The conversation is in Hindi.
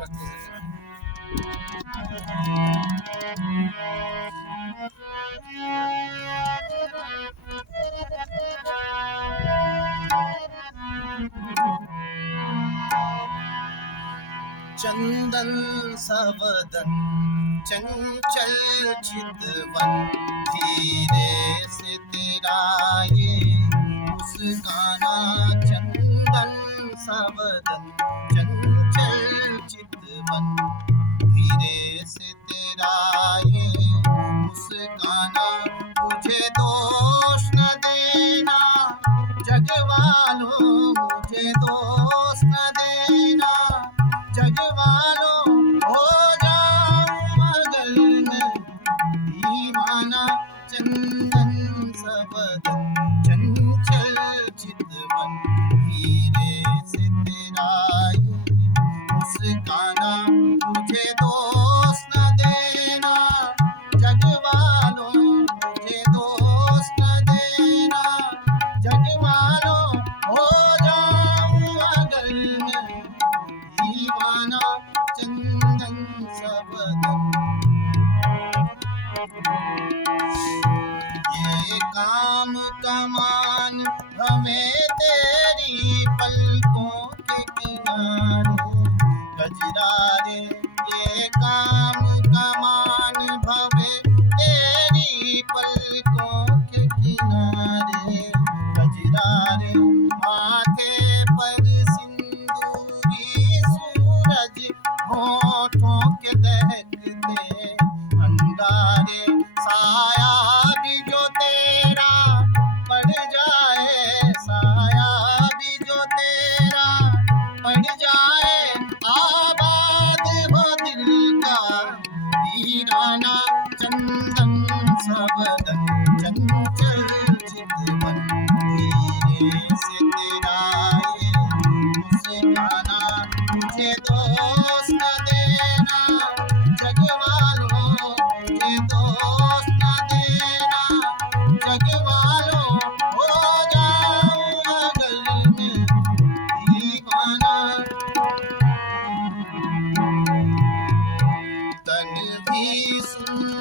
मस्ती से चंदन सवदन चंचल चितवन, धीरे से तेरा ये मुस्काना। चंदन सवदन चंचल चितवन, धीरे से तेरा ये मुस्काना। मुझे दोष न देना जगवालों, मुझे दोष न देना जगवालों, हो जाऊं अगर मैं दीवाना। चंदन सवदन चंचल चितवन, धीरे से तेरा ये मुस्काना। मुझे दोष न देना जगवालों, मुझे दोष न देना जगवालों, हो जाऊं अगर मैं दीवाना। चंदन सवदन ये काम कमान हमें तेरी पलकों के किनारे। गजरारे ये काम कमान भवे तेरी पलकों के किनारे। गजरारे माथे पर सिंदूरी सूरज, होठों के दहकते अंगारे। साया भी जो तेरा पड़ जाए, साया भी जो तेरा पड़ जाए, आबाद हो दिल का वीराना। चंदन सवदन चंचल चितवन, धीरे से तेरा ये मुस्काना। मुझे दोष न देना जगवालों, मुझे दोष न देना जगवालों, हो जाऊं अगर मैं दीवाना। तन भी सुन